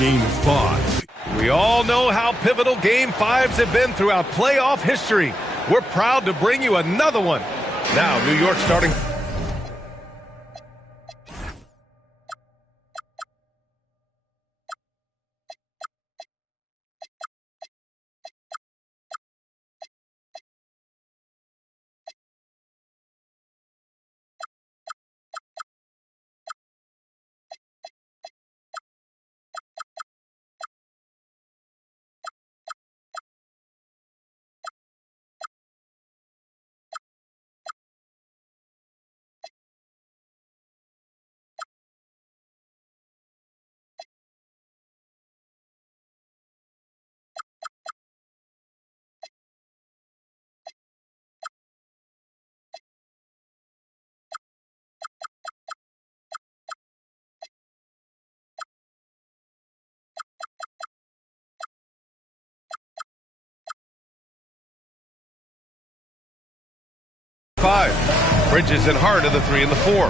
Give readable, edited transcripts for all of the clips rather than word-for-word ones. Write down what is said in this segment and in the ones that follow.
Game 5. We all know how pivotal Game 5s have been throughout playoff history. We're proud to bring you another one. Now, New York starting... Five. Bridges in Hart of the 3 and the 4.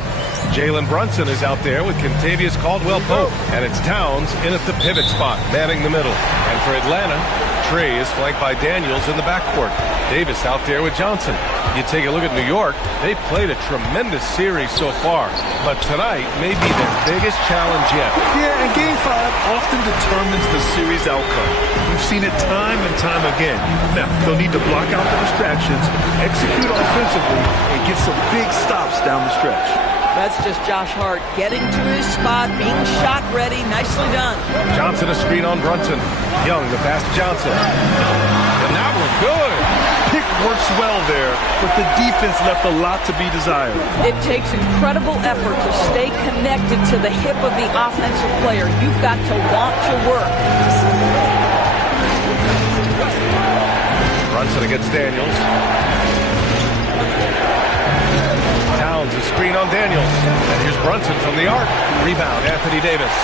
Jalen Brunson is out there with Kentavious Caldwell-Pope. And it's Towns in at the pivot spot, manning the middle. And for Atlanta, Trey is flanked by Daniels in the backcourt. Davis out there with Johnson. You take a look at New York, they've played a tremendous series so far. But tonight may be the biggest challenge yet. Yeah, and Game 5 often determines the series outcome. We've seen it time and time again. Now, they'll need to block out the distractions, execute offensively, and get some big stops down the stretch. That's just Josh Hart getting to his spot, being shot ready. Nicely done. Johnson a screen on Brunson. Young the pass to Johnson. And that one good. Pick works well there, but the defense left a lot to be desired. It takes incredible effort to stay connected to the hip of the offensive player. You've got to want to work. Brunson against Daniels. Towns a screen on Daniels. And here's Brunson from the arc. Rebound, Anthony Davis.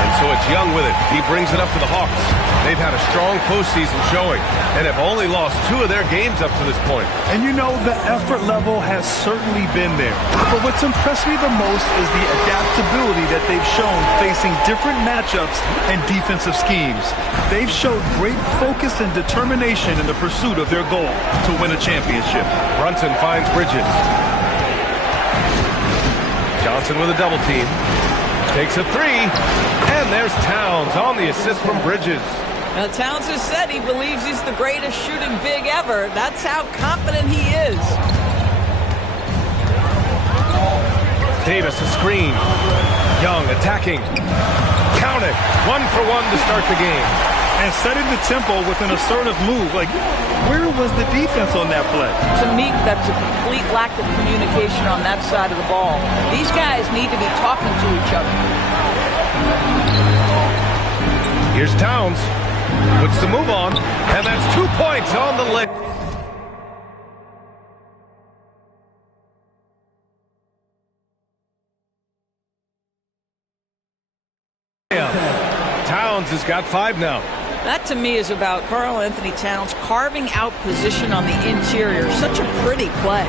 And so it's Young with it. He brings it up to the Hawks. They've had a strong postseason showing and have only lost 2 of their games up to this point. And you know, the effort level has certainly been there. But what's impressed me the most is the adaptability that they've shown facing different matchups and defensive schemes. They've showed great focus and determination in the pursuit of their goal to win a championship. Brunson finds Bridges. Johnson with a double team. Takes a 3. And there's Towns on the assist from Bridges. Now, Towns has said he believes he's the greatest shooting big ever. That's how confident he is. Davis a screen. Young attacking. Count it. 1 for 1 to start the game. And setting the tempo with an assertive move. Like, where was the defense on that play? To me, that's a complete lack of communication on that side of the ball. These guys need to be talking to each other. Here's Towns. Puts the move on. And that's 2 points on the lick. Towns has got 5 now. That, to me, is about Karl Anthony Towns carving out position on the interior. Such a pretty play.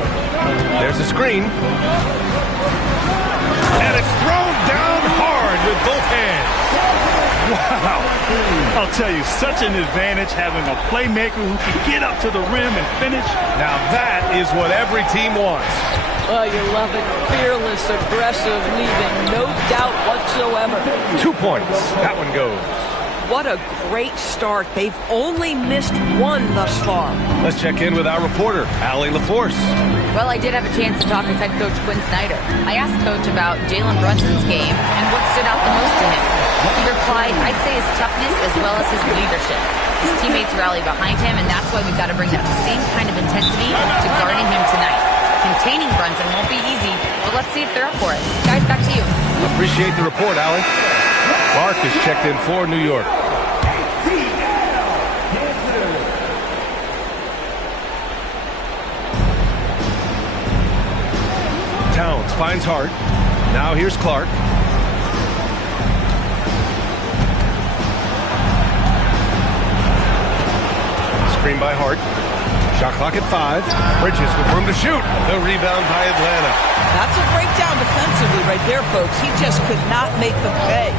There's a screen. And it's thrown down hard with both hands. Wow. I'll tell you, such an advantage having a playmaker who can get up to the rim and finish. Now that is what every team wants. Oh, you love it. Fearless, aggressive, leaving no doubt whatsoever. 2 points. That one goes. What a great start. They've only missed 1 thus far. Let's check in with our reporter, Allie LaForce. Well, I did have a chance to talk with head coach Quinn Snyder. I asked Coach about Jalen Brunson's game and what stood out the most to him. He replied, I'd say his toughness as well as his leadership. His teammates rally behind him, and that's why we've got to bring that same kind of intensity to guarding him tonight. Containing Brunson won't be easy, but let's see if they're up for it. Guys, back to you. Appreciate the report, Allie. Clark is checked in for New York. Towns finds Hart. Now here's Clark. Screen by Hart. Shot clock at 5. Bridges with room to shoot. The rebound by Atlanta. That's a breakdown defensively right there, folks. He just could not make them pay.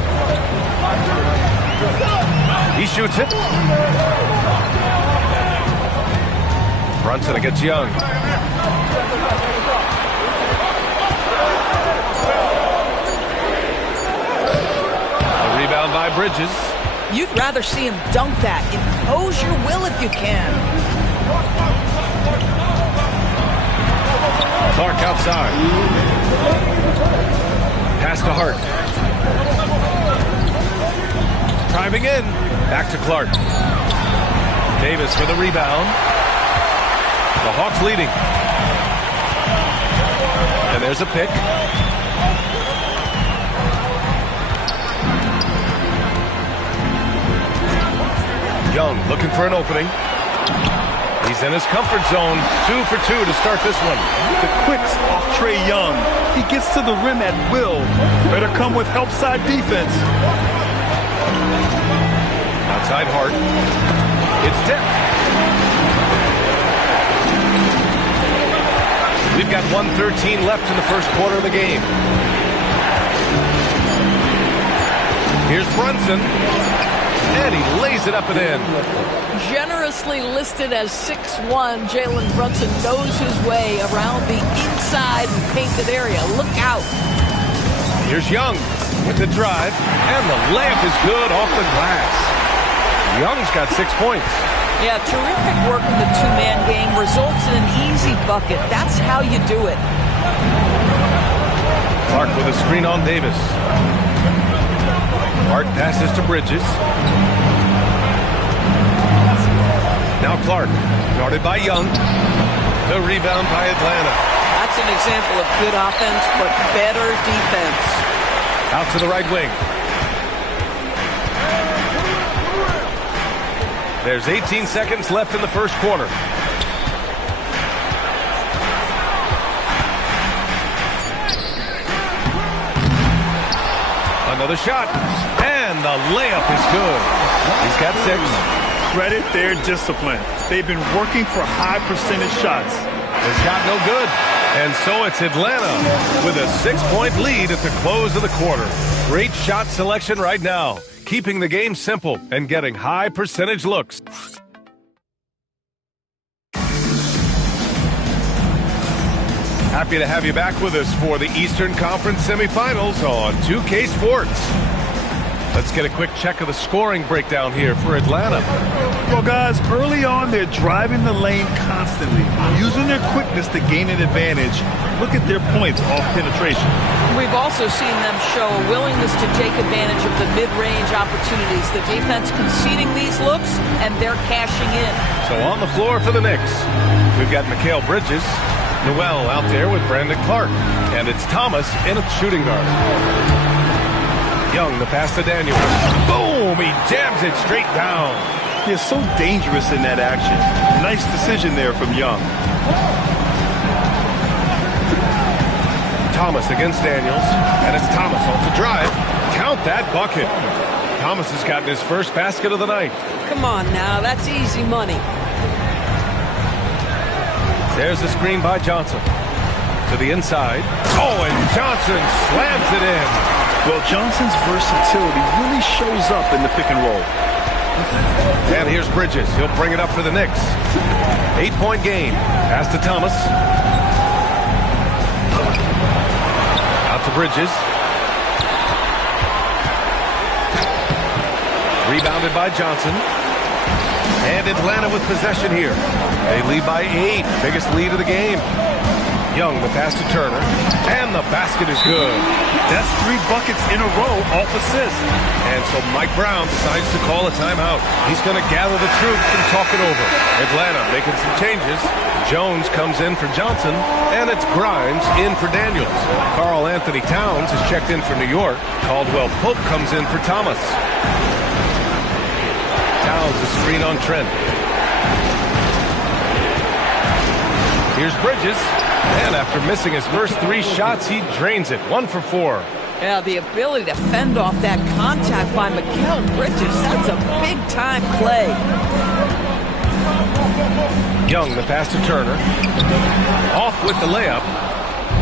He shoots it. Brunson against Young. A rebound by Bridges. You'd rather see him dunk that. Impose your will if you can. Clark outside. Pass to Hart. Driving in. Back to Clark. Davis for the rebound. The Hawks leading. And there's a pick. Young looking for an opening. He's in his comfort zone. 2 for 2 to start this one. The quicks off Trae Young. He gets to the rim at will. Better come with help side defense. Outside Hart. It's tipped. We've got 1:13 left in the first quarter of the game. Here's Brunson. And he lays it up and in. Generously listed as 6'1", Jalen Brunson knows his way around the inside and painted area. Look out. Here's Young with the drive. And the layup is good off the glass. Young's got 6 points. Yeah, terrific work in the two-man game. Results in an easy bucket. That's how you do it. Clark with a screen on Davis. Hart passes to Bridges. Now Clark, guarded by Young. The rebound by Atlanta. That's an example of good offense, but better defense. Out to the right wing. There's 18 seconds left in the first quarter. Another shot. And the layup is good. He's got 6. Credit their discipline. They've been working for high percentage shots. The shot no good. And so it's Atlanta with a 6-point lead at the close of the quarter. Great shot selection right now, keeping the game simple and getting high percentage looks. Happy to have you back with us for the Eastern Conference semifinals on 2K Sports. Let's get a quick check of the scoring breakdown here for Atlanta. Well, guys, early on, they're driving the lane constantly, using their quickness to gain an advantage. Look at their points off penetration. We've also seen them show a willingness to take advantage of the mid-range opportunities. The defense conceding these looks, and they're cashing in. So on the floor for the Knicks, we've got Mikal Bridges, Noel out there with Brandon Clark, and it's Thomas in a shooting guard. Young, the pass to Daniels. Boom! He jams it straight down. They're so dangerous in that action. Nice decision there from Young. Thomas against Daniels, and it's Thomas off the drive. Count that bucket. Thomas has gotten his first basket of the night. Come on now, that's easy money. There's the screen by Johnson. To the inside. Oh, and Johnson slams it in. Well, Johnson's versatility really shows up in the pick and roll. And here's Bridges. He'll bring it up for the Knicks. 8-point game. Pass to Thomas. Out to Bridges. Rebounded by Johnson. And Atlanta with possession here. They lead by 8. Biggest lead of the game. Young, the pass to Turner. And the basket is good. That's 3 buckets in a row off assist. And so Mike Brown decides to call a timeout. He's going to gather the troops and talk it over. Atlanta making some changes. Jones comes in for Johnson, and it's Grimes in for Daniels. Karl Anthony Towns is checked in for New York. Caldwell Pope comes in for Thomas. Towns a screen on Trent. Here's Bridges. And after missing his first 3 shots, he drains it. 1 for 4. Yeah, the ability to fend off that contact by Mikal Bridges, that's a big-time play. Young, the pass to Turner. Off with the layup.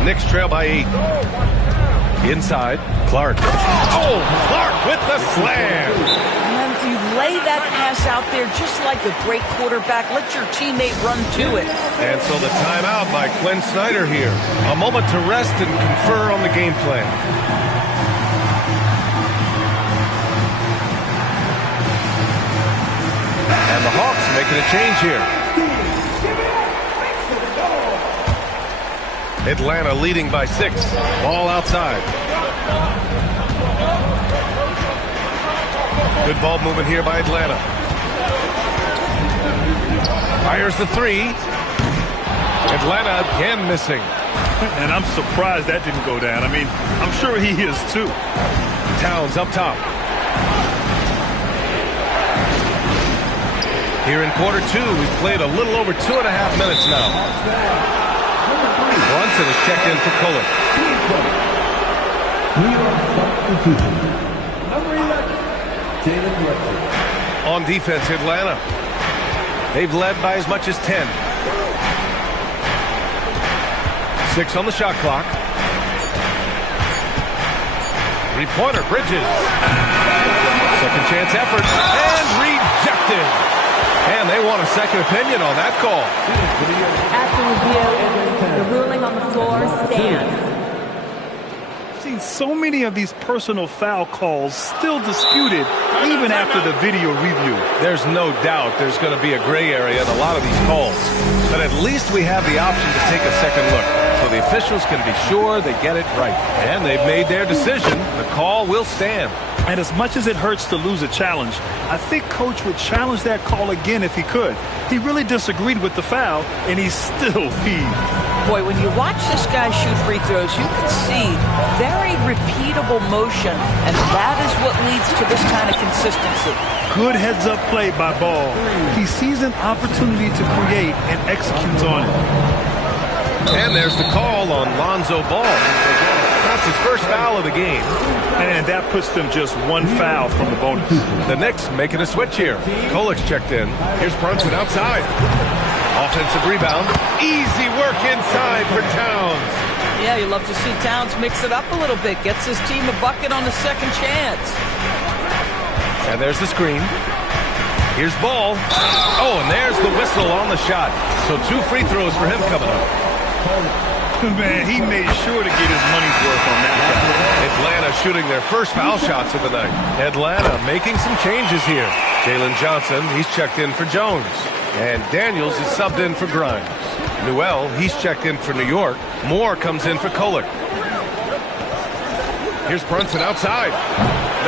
Knicks trail by 8. Inside, Clark. Oh, Clark with the slam. And you lay that pass out there just like a great quarterback. Let your teammate run to it. And so the timeout by Quinn Snyder here. A moment to rest and confer on the game plan. And the Hawks making a change here. Atlanta leading by 6. Ball outside. Good ball movement here by Atlanta. Fires the 3. Atlanta again missing. And I'm surprised that didn't go down. I mean, I'm sure he is too. Towns up top. Here in quarter 2, we've played a little over 2.5 minutes now. Brunson is checked in for Kohler. On defense, Atlanta. They've led by as much as 10. 6 on the shot clock. 3-pointer, Bridges. Second chance effort, and rejected. And they want a second opinion on that call. After review, the ruling on the floor stands. I've seen so many of these personal foul calls still disputed even after the video review. There's no doubt there's going to be a gray area in a lot of these calls. But at least we have the option to take a second look. So the officials can be sure they get it right. And they've made their decision. The call will stand. And as much as it hurts to lose a challenge, I think Coach would challenge that call again if he could. He really disagreed with the foul, and he still heaved. Boy, when you watch this guy shoot free throws, you can see very repeatable motion, and that is what leads to this kind of consistency. Good heads-up play by Ball. He sees an opportunity to create and executes on it. And there's the call on Lonzo Ball. That's his first foul of the game. And that puts them just one foul from the bonus. The Knicks making a switch here. Kolik's checked in. Here's Brunson outside. Offensive rebound. Easy work inside for Towns. Yeah, you love to see Towns mix it up a little bit. Gets his team a bucket on the second chance. And there's the screen. Here's Ball. Oh, and there's the whistle on the shot. So 2 free throws for him coming up. Man, he made sure to get his money's worth on that shot. Atlanta shooting their first foul shots of the night. Atlanta making some changes here. Jalen Johnson, he's checked in for Jones. And Daniels is subbed in for Grimes. Newell, he's checked in for New York. Moore comes in for Kolik. Here's Brunson outside.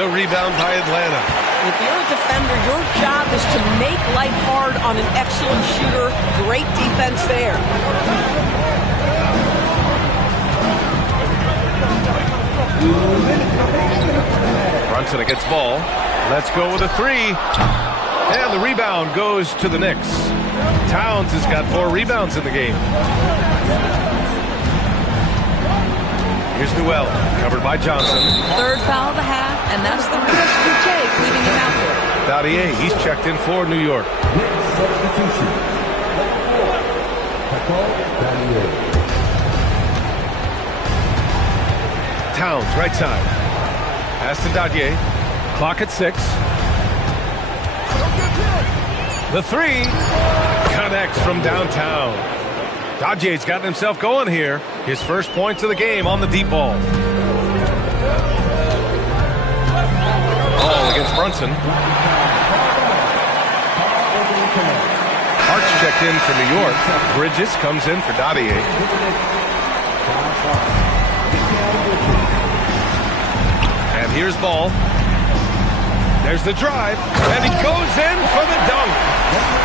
The rebound by Atlanta. If you're a defender, your job is to make life hard on an excellent shooter. Great defense there. Brunson against Ball. Let's go with a 3. And the rebound goes to the Knicks. Towns has got 4 rebounds in the game. Here's Newell, covered by Johnson. Third foul of the half, and that's the risk you take leaving him out there. Dadier, he's checked in for New York. Towns, right side. Pass to Dadier. Clock at 6. The 3 connects from downtown. Dajier's gotten himself going here. His first points of the game on the deep ball. Ball against Brunson. Hart's checked in for New York. Bridges comes in for Dadier. And here's Ball. There's the drive, and he goes in for the dunk.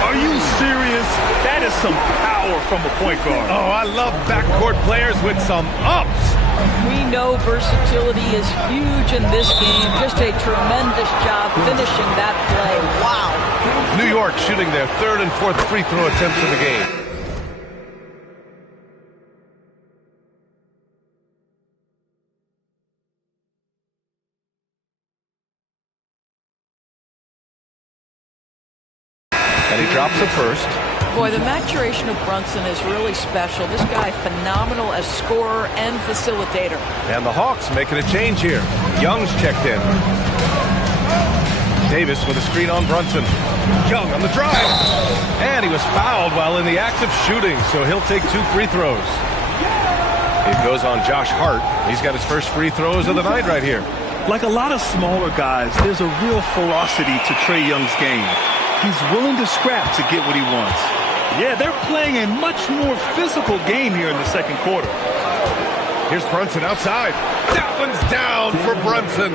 Are you serious? That is some power from a point guard. Oh, I love backcourt players with some ups. We know versatility is huge in this game. Just a tremendous job finishing that play. Wow. New York shooting their 3rd and 4th free throw attempts of the game. And he drops the first. Boy, the maturation of Brunson is really special. This guy, phenomenal as scorer and facilitator. And the Hawks making a change here. Young's checked in. Davis with a screen on Brunson. Young on the drive. And he was fouled while in the act of shooting, so he'll take 2 free throws. It goes on Josh Hart. He's got his first free throws of the night right here. Like a lot of smaller guys, there's a real ferocity to Trae Young's game. He's willing to scrap to get what he wants. Yeah, they're playing a much more physical game here in the second quarter. Here's Brunson outside. That one's down for Brunson.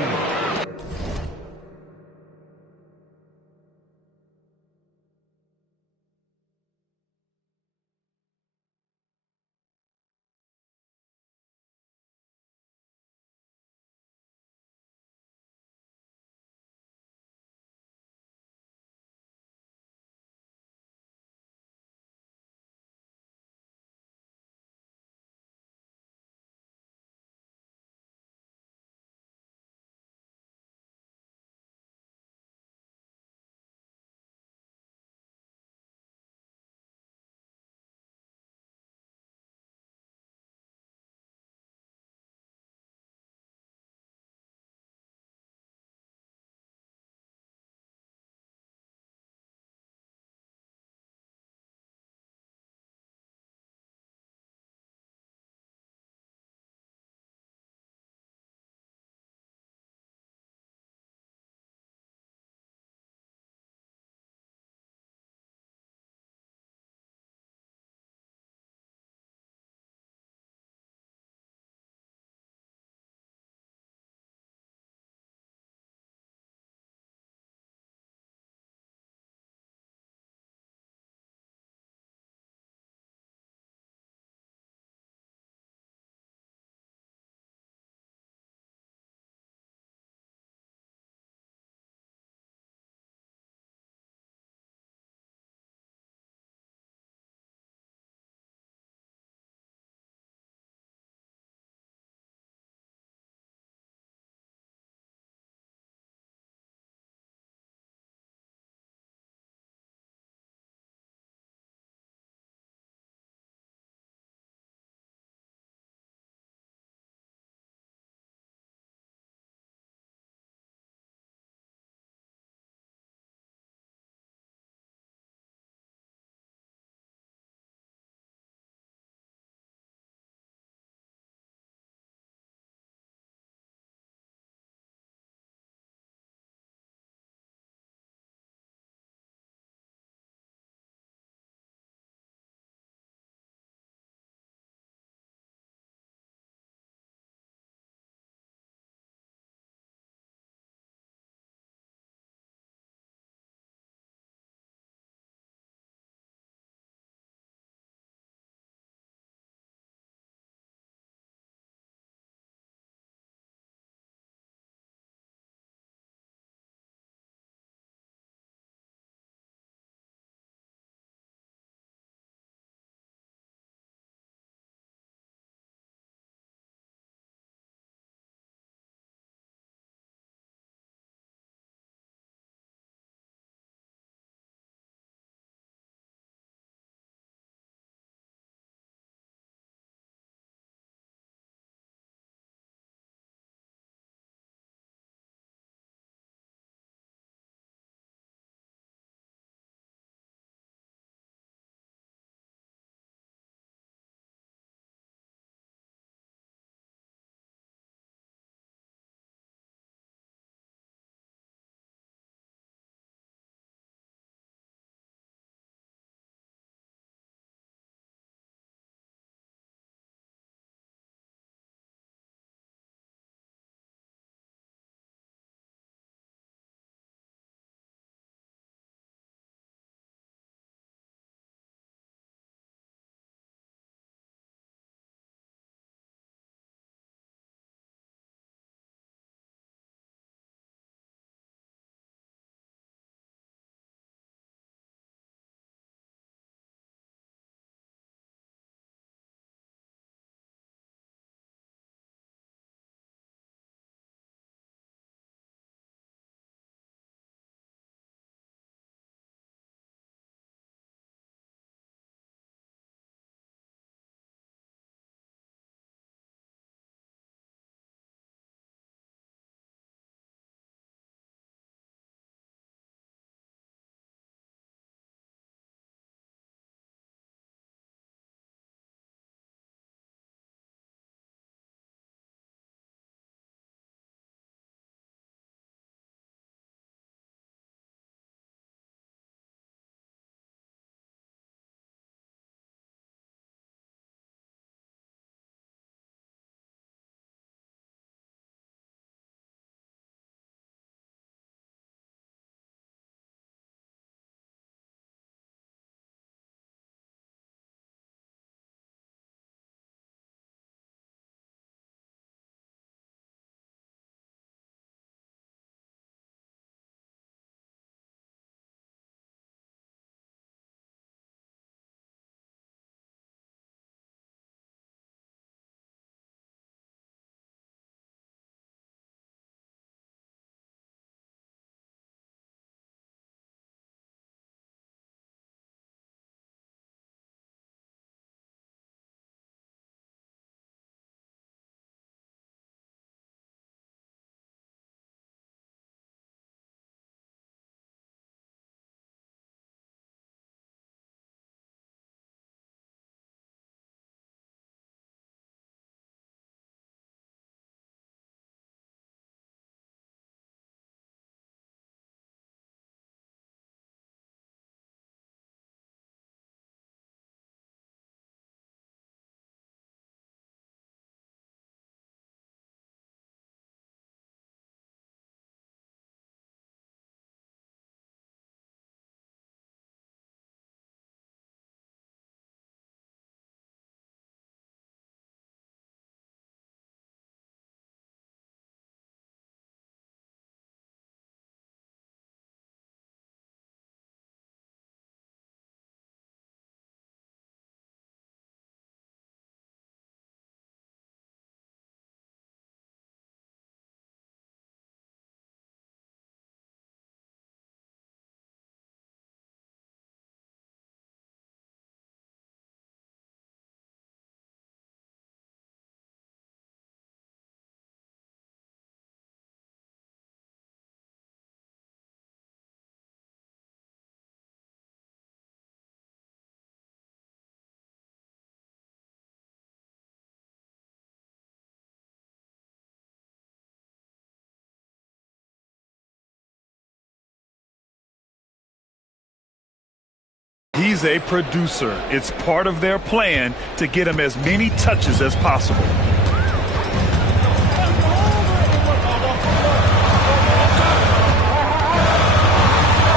is a producer. It's part of their plan to get him as many touches as possible.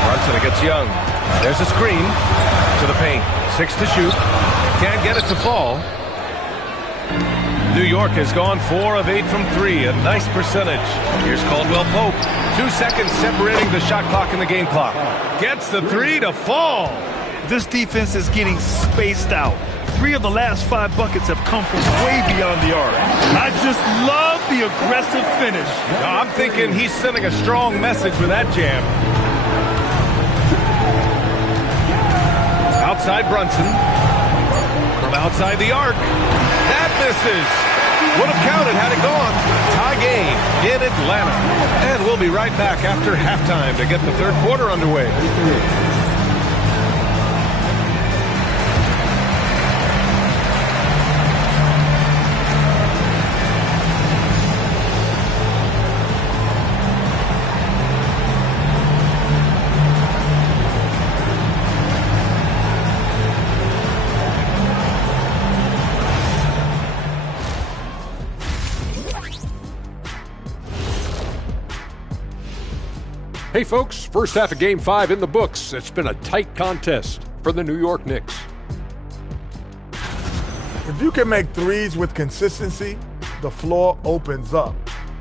Brunson against Young. There's a screen to the paint. 6 to shoot. Can't get it to fall. New York has gone 4 of 8 from 3. A nice percentage. Here's Caldwell Pope. 2 seconds separating the shot clock and the game clock. Gets the 3 to fall. This defense is getting spaced out. 3 of the last 5 buckets have come from way beyond the arc. I just love the aggressive finish. I'm thinking he's sending a strong message with that jam. Outside Brunson. From outside the arc. That misses. Would have counted had it gone. Tie game in Atlanta. And we'll be right back after halftime to get the third quarter underway. Hey folks, first half of Game 5 in the books. It's been a tight contest for the New York Knicks. If you can make threes with consistency, the floor opens up.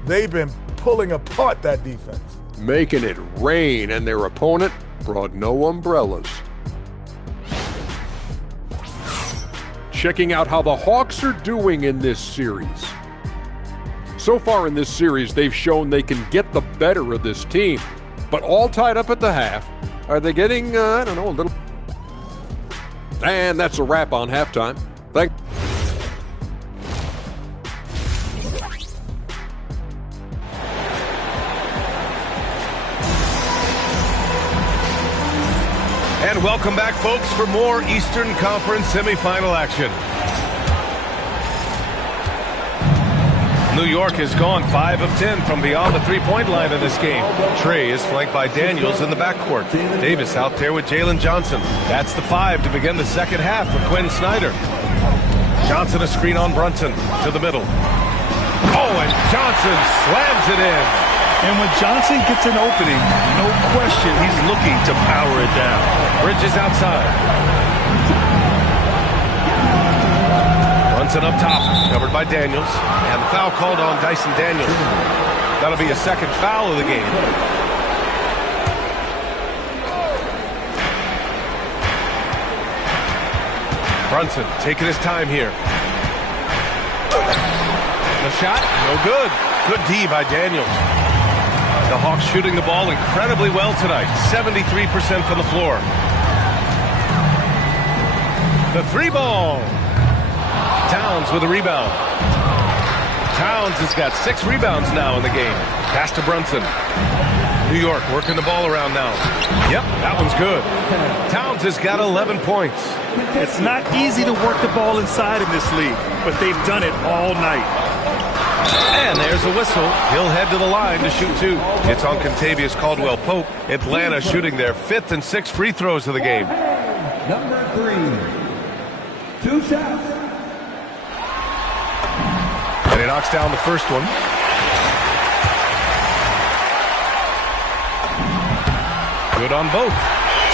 They've been pulling apart that defense. Making it rain, and their opponent brought no umbrellas. Checking out how the Hawks are doing in this series. So far in this series, they've shown they can get the better of this team. But all tied up at the half. Are they getting, I don't know, a little... And that's a wrap on halftime. And welcome back, folks, for more Eastern Conference semifinal action. New York has gone 5 of 10 from beyond the three-point line in this game. Trey is flanked by Daniels in the backcourt. Davis out there with Jalen Johnson. That's the 5 to begin the second half for Quinn Snyder. Johnson a screen on Brunson to the middle. Oh, and Johnson slams it in. And when Johnson gets an opening, no question he's looking to power it down. Bridges outside. Brunson up top, covered by Daniels. And the foul called on Dyson Daniels. That'll be a second foul of the game. Brunson taking his time here. The shot, no good. Good D by Daniels. The Hawks shooting the ball incredibly well tonight. 73% from the floor. The 3 ball. Towns with a rebound. Towns has got 6 rebounds now in the game. Pass to Brunson. New York working the ball around now. Yep, that one's good. Towns has got 11 points. It's not easy to work the ball inside in this league, but they've done it all night. And there's a whistle. He'll head to the line to shoot 2. It's on Contavious Caldwell Pope. Atlanta shooting their 5th and 6th free throws of the game. Number 3. 2 shots. And he knocks down the first one. Good on both.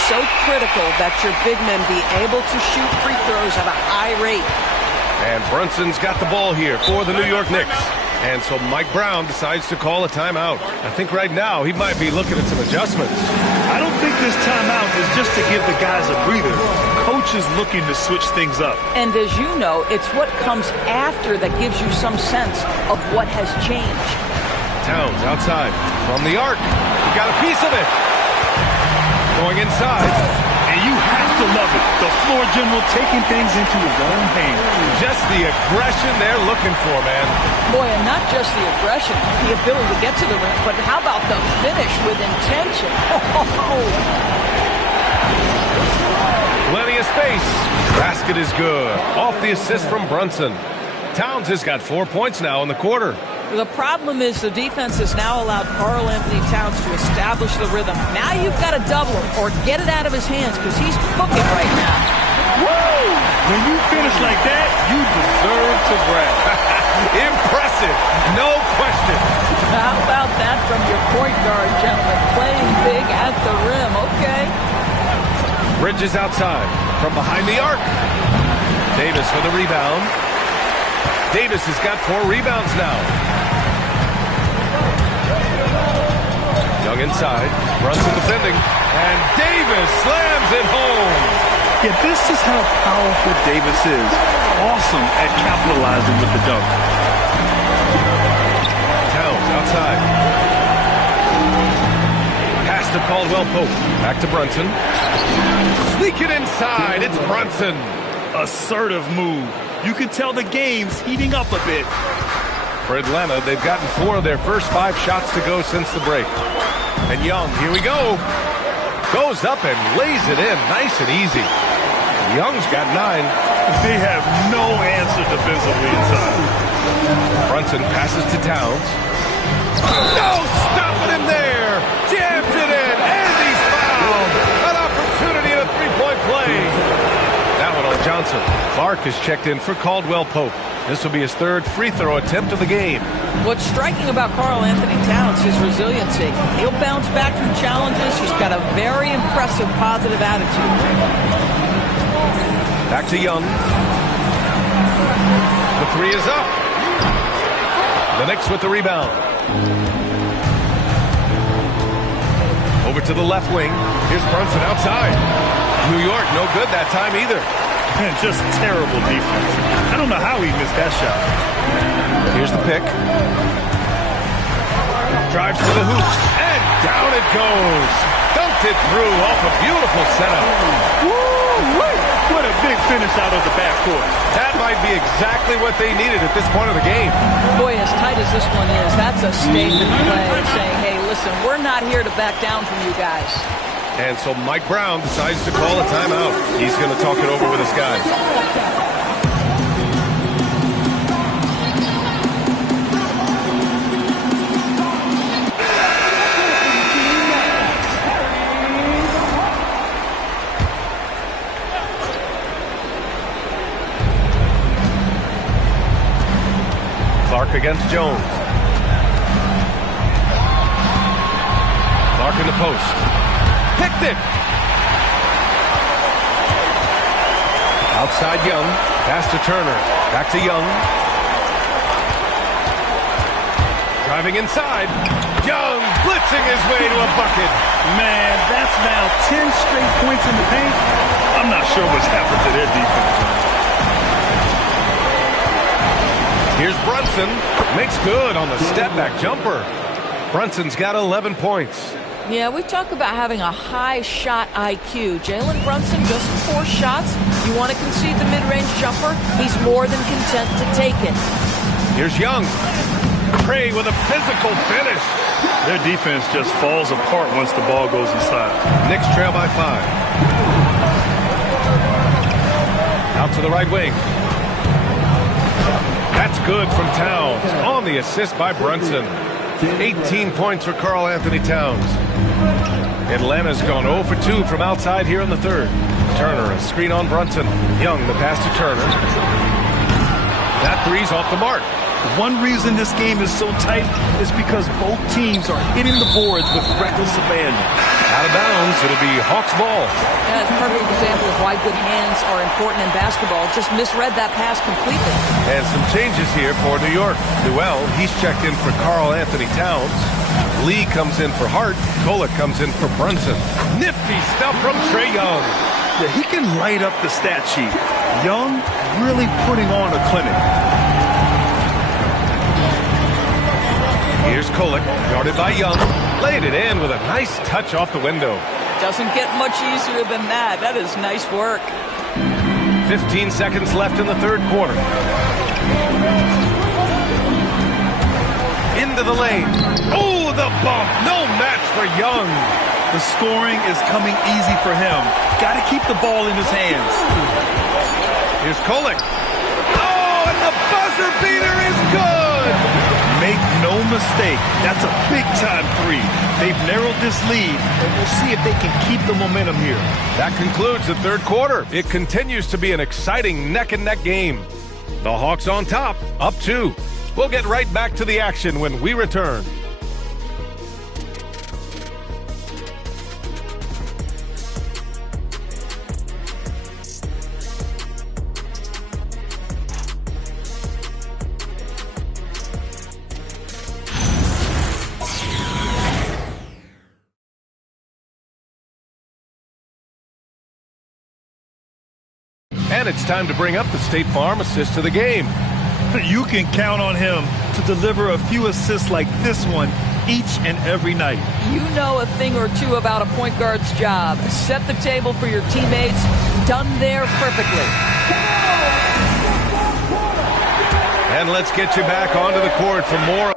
So critical that your big men be able to shoot free throws at a high rate. And Brunson's got the ball here for the New York Knicks. And so Mike Brown decides to call a timeout. I think right now he might be looking at some adjustments. I don't think this timeout is just to give the guys a breather. Coach is looking to switch things up. And as you know, it's what comes after that gives you some sense of what has changed. Towns outside from the arc. He got a piece of it. Going inside. And you have to love it. The floor general taking things into his own hands. Just the aggression they're looking for, man. Boy, and not just the aggression, the ability to get to the rim, but how about the finish with intention? Plenty of space. Basket is good. Off the assist from Brunson. Towns has got 4 points now in the quarter. The problem is the defense has now allowed Karl Anthony Towns to establish the rhythm. Now you've got to double him or get it out of his hands because he's cooking right now. Woo! When you finish like that, you deserve to brag. Impressive, no question. How about that from your point guard, gentlemen? Playing big at the rim, okay. Bridges outside from behind the arc. Davis for the rebound. Davis has got 4 rebounds now. Young inside, Brunson defending, and Davis slams it home. Yeah, this is how powerful Davis is. Awesome at capitalizing with the dunk. Towns outside. Pass to Caldwell Pope. Back to Brunson. Sneak it inside. It's Brunson. Assertive move. You can tell the game's heating up a bit. For Atlanta, they've gotten 4 of their first 5 shots to go since the break. And Young, here we go. Goes up and lays it in nice and easy. Young's got 9. They have no answer defensively inside. Brunson passes to Towns. No stopping him there. Jams it in, and he's fouled. An opportunity and a 3-point play. That one on Johnson. Clark is checked in for Caldwell Pope. This will be his 3rd free throw attempt of the game. What's striking about Karl Anthony Towns is resiliency. He'll bounce back from challenges. He's got a very impressive positive attitude. Back to Young. The 3 is up. The Knicks with the rebound. Over to the left wing. Here's Brunson outside. New York, no good that time either. Just terrible defense. I don't know how he missed that shot. Here's the pick. Drives to the hoop, and down it goes. Dunked it through off a beautiful setup. Woo! What a big finish out of the backcourt. That might be exactly what they needed at this point of the game. Boy, as tight as this one is, that's a statement play saying, hey, listen, we're not here to back down from you guys. And so Mike Brown decides to call a timeout. He's going to talk it over with his guys. Clark against Jones. Clark in the post. Picked it. Outside Young. Pass to Turner. Back to Young. Driving inside. Young blitzing his way to a bucket. Man, that's now 10 straight points in the paint. I'm not sure what's happened to their defense. Here's Brunson. Makes good on the step-back jumper. Brunson's got 11 points. Yeah, we talk about having a high shot IQ. Jalen Brunson, just 4 shots. You want to concede the mid-range jumper? He's more than content to take it. Here's Young. Trey with a physical finish. Their defense just falls apart once the ball goes inside. Knicks trail by 5. Out to the right wing. That's good from Towns. On the assist by Brunson. 18 points for Karl Anthony Towns. Atlanta's gone 0 for 2 from outside here in the 3rd. Turner, a screen on Brunson. Young, the pass to Turner. That 3's off the mark. One reason this game is so tight is because both teams are hitting the boards with reckless abandon. Out of bounds, it'll be Hawks ball. Yeah, it's a perfect example of why good hands are important in basketball. Just misread that pass completely. And some changes here for New York. Newell, he's checked in for Karl Anthony Towns. Lee comes in for Hart. Kolek comes in for Brunson. Nifty stuff from Trae Young. Yeah, he can light up the stat sheet. Young really putting on a clinic. Here's Kolek, guarded by Young. Laid it in with a nice touch off the window. Doesn't get much easier than that. That is nice work. 15 seconds left in the 3rd quarter. Into the lane. Oh, the bump. No match for Young. The scoring is coming easy for him. Got to keep the ball in his hands. Here's Kolek. Oh, and the buzzer beater is good. Make no mistake, that's a big-time three. They've narrowed this lead, and we'll see if they can keep the momentum here. That concludes the third quarter. It continues to be an exciting neck-and-neck game. The Hawks on top, up 2. We'll get right back to the action when we return. And it's time to bring up the State Farm assist to the game. You can count on him to deliver a few assists like this one each and every night. You know a thing or two about a point guard's job. Set the table for your teammates. Done there perfectly. And let's get you back onto the court for more.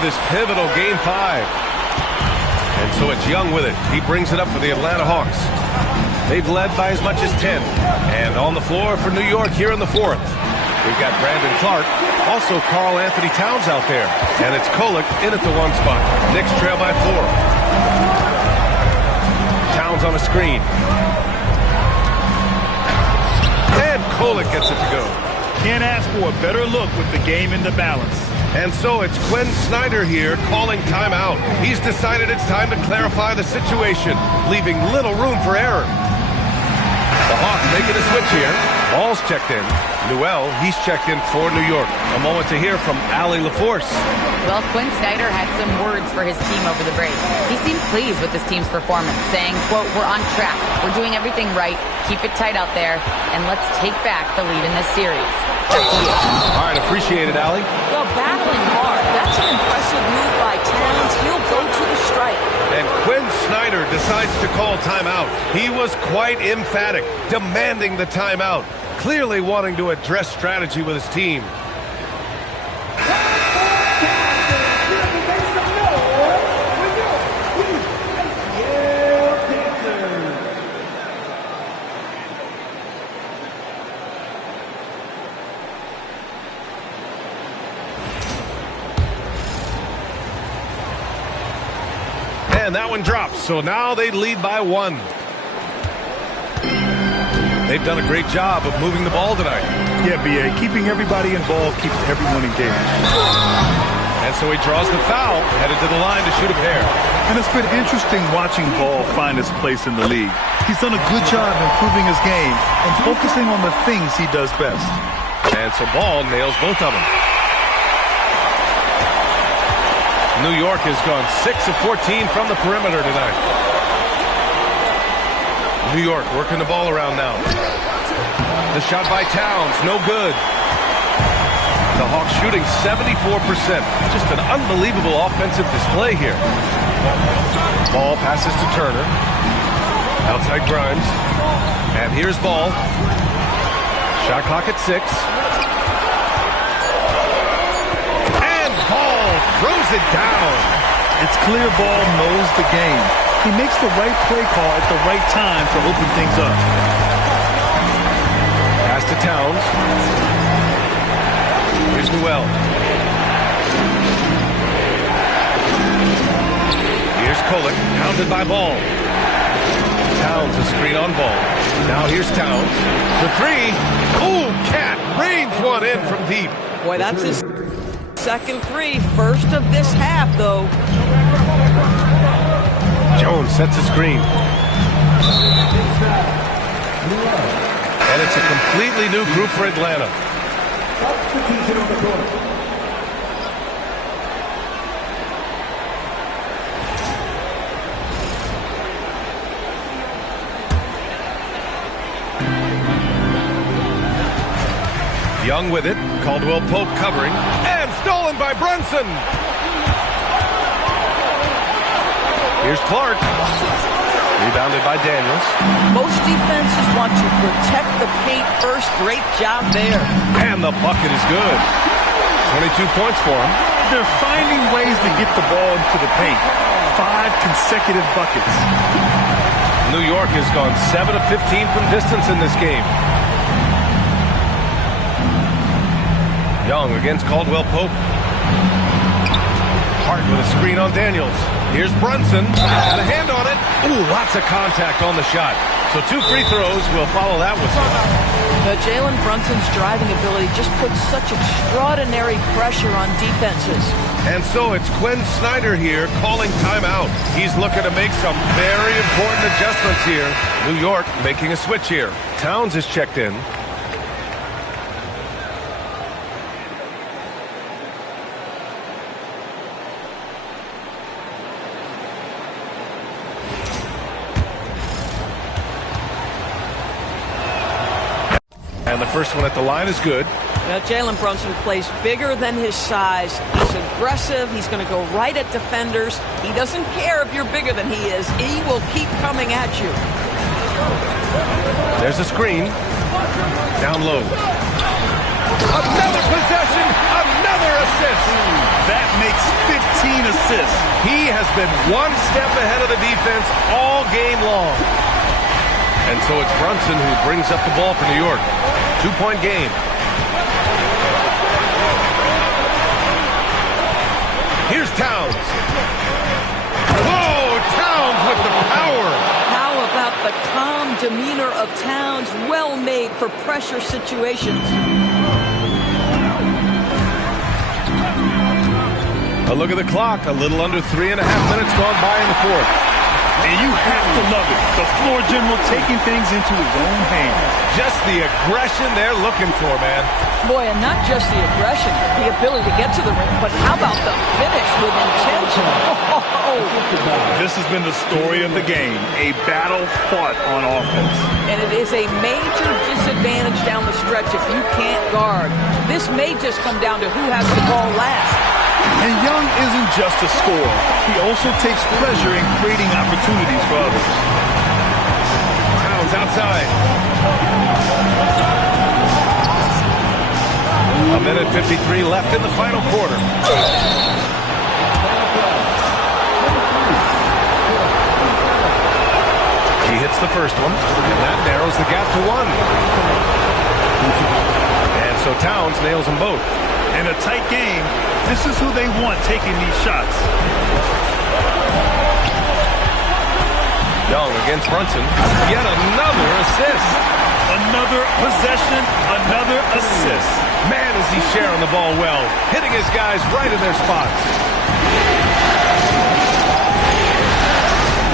This pivotal Game 5. And so it's Young with it. He brings it up for the Atlanta Hawks. They've led by as much as 10. And on the floor for New York here in the 4th. We've got Brandon Clark. Also Karl Anthony Towns out there. And it's Kolek in at the 1 spot. Knicks trail by 4. Towns on a screen. And Kolek gets it to go. Can't ask for a better look with the game in the balance. And so it's Quinn Snyder here calling timeout. He's decided it's time to clarify the situation, leaving little room for error. The Hawks making a switch here. Ball's checked in. Newell, he's checked in for New York. A moment to hear from Allie LaForce. Well, Quinn Snyder had some words for his team over the break. He seemed pleased with his team's performance, saying, quote, "We're on track. We're doing everything right. Keep it tight out there, and let's take back the lead in this series." Back to you. All right, appreciate it, Allie. Well, battling hard. That's an impressive move by Towns. He'll go to the strike. And Quinn Snyder decides to call timeout. He was quite emphatic, demanding the timeout, clearly wanting to address strategy with his team. And that one drops, so now they lead by 1. They've done a great job of moving the ball tonight. Yeah, B.A., keeping everybody involved keeps everyone engaged. And so he draws the foul, headed to the line to shoot a pair. And it's been interesting watching Ball find his place in the league. He's done a good job improving his game and focusing on the things he does best. And so Ball nails both of them. New York has gone 6 of 14 from the perimeter tonight. New York working the ball around now. The shot by Towns, no good. The Hawks shooting 74%. Just an unbelievable offensive display here. Ball passes to Turner. Outside Grimes. And here's Ball. Shot clock at 6. And Ball throws it down. It's clear ball, knows the game. He makes the right play call at the right time to open things up. Pass to Towns. Here's Newell. Here's Kolek, pounded by Ball. Towns a screen on Ball. Now here's Towns. The three. Cool cat. Rains one in from deep. Boy, that's his second three. First of this half, though. Jones sets a screen. And it's a completely new group for Atlanta. Substitution on the court. Young with it. Caldwell Pope covering. And stolen by Brunson. Here's Clark. Rebounded by Daniels. Most defenses want to protect the paint first. Great job there. And the bucket is good. 22 points for him. They're finding ways to get the ball into the paint. 5 consecutive buckets. New York has gone 7 of 15 from distance in this game. Young against Caldwell Pope. Hart with a screen on Daniels. Here's Brunson. Got a hand on it. Ooh, lots of contact on the shot. So 2 free throws will follow that whistle. Jalen Brunson's driving ability just puts such extraordinary pressure on defenses. And so it's Quinn Snyder here calling timeout. He's looking to make some very important adjustments here. New York making a switch here. Towns is checked in. And the first one at the line is good. Jalen Brunson plays bigger than his size. He's aggressive. He's going to go right at defenders. He doesn't care if you're bigger than he is. He will keep coming at you. There's a screen. Down low. Another possession. Another assist. That makes 15 assists. He has been one step ahead of the defense all game long. And so it's Brunson who brings up the ball for New York. 2-point game. Here's Towns. Whoa, Towns with the power. How about the calm demeanor of Towns? Well made for pressure situations. A look at the clock. A little under 3.5 minutes gone by in the fourth. And you have to love it. The floor general taking things into his own hands. Just the aggression they're looking for, man. Boy, and not just the aggression, the ability to get to the rim, but how about the finish with intention? Oh. This has been the story of the game. A battle fought on offense. And it is a major disadvantage down the stretch if you can't guard. This may just come down to who has the ball last. And Young isn't just a scorer. He also takes pleasure in creating opportunities for others. Towns outside. A minute 53 left in the final quarter. He hits the first one, and that narrows the gap to 1. And so Towns nails them both. In a tight game, this is who they want taking these shots. Young against Brunson. Yet another assist. Another possession, another assist. Man, is he sharing the ball well. Hitting his guys right in their spots.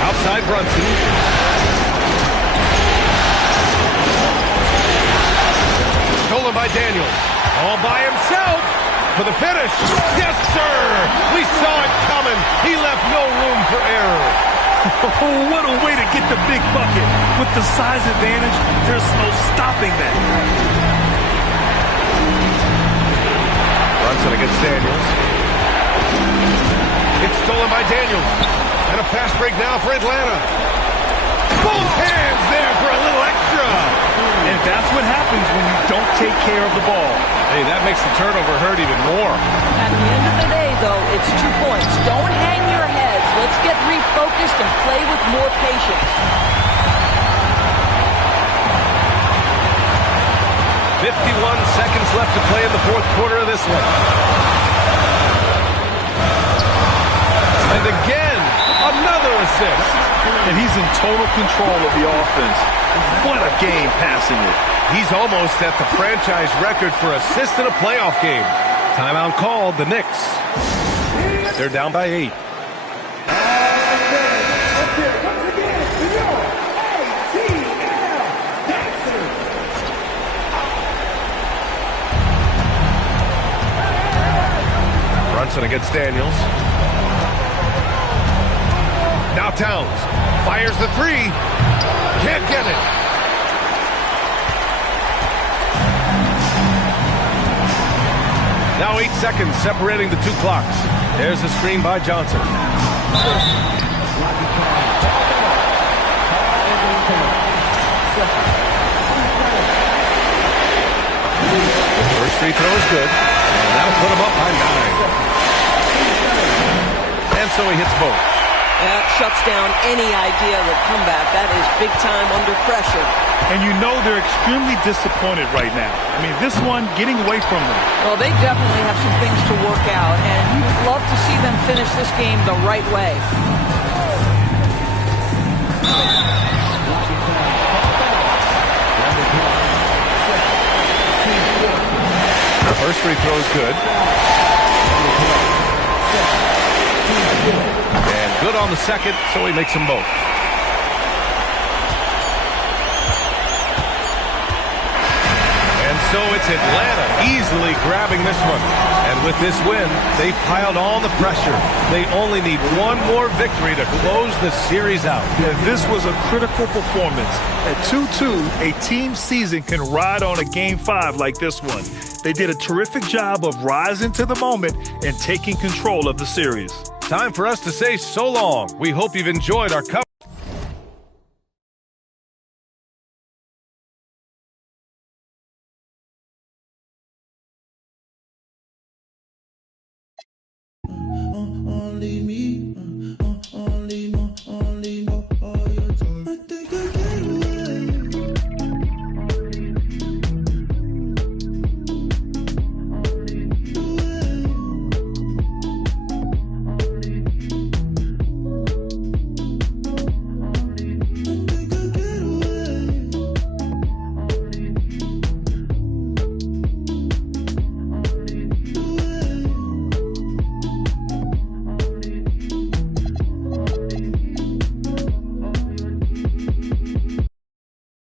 Outside Brunson. Stolen by Daniels. All by himself for the finish. Yes, sir. We saw it coming. He left no room for error. Oh, what a way to get the big bucket. With the size advantage, there's no stopping that. Brunson against Daniels. It's stolen by Daniels. And a fast break now for Atlanta. Both hands there for a little extra. And that's what happens when you don't take care of the ball. Hey, that makes the turnover hurt even more. At the end of the day, though, it's 2 points. Don't hang your head and play with more patience. 51 seconds left to play in the fourth quarter of this one. And again, another assist. And he's in total control of the offense. What a game passing it. He's almost at the franchise record for assists in a playoff game. Timeout called, the Knicks. They're down by 8. Brunson against Daniels. Now Towns fires the three. Can't get it. Now 8 seconds separating the two clocks. There's a screen by Johnson. First free throw is good. And that'll put him up by 9. And so he hits both. That shuts down any idea of a comeback. That is big time under pressure. And you know they're extremely disappointed right now. I mean, this one getting away from them. Well, they definitely have some things to work out, and you'd love to see them finish this game the right way. The first free throw is good. And good on the second, so he makes them both. And so it's Atlanta easily grabbing this one. And with this win, they've piled on the pressure. They only need one more victory to close the series out. Yeah, this was a critical performance. At 2-2, a team season can ride on a Game 5 like this one. They did a terrific job of rising to the moment and taking control of the series. Time for us to say so long. We hope you've enjoyed our coverage. Only me.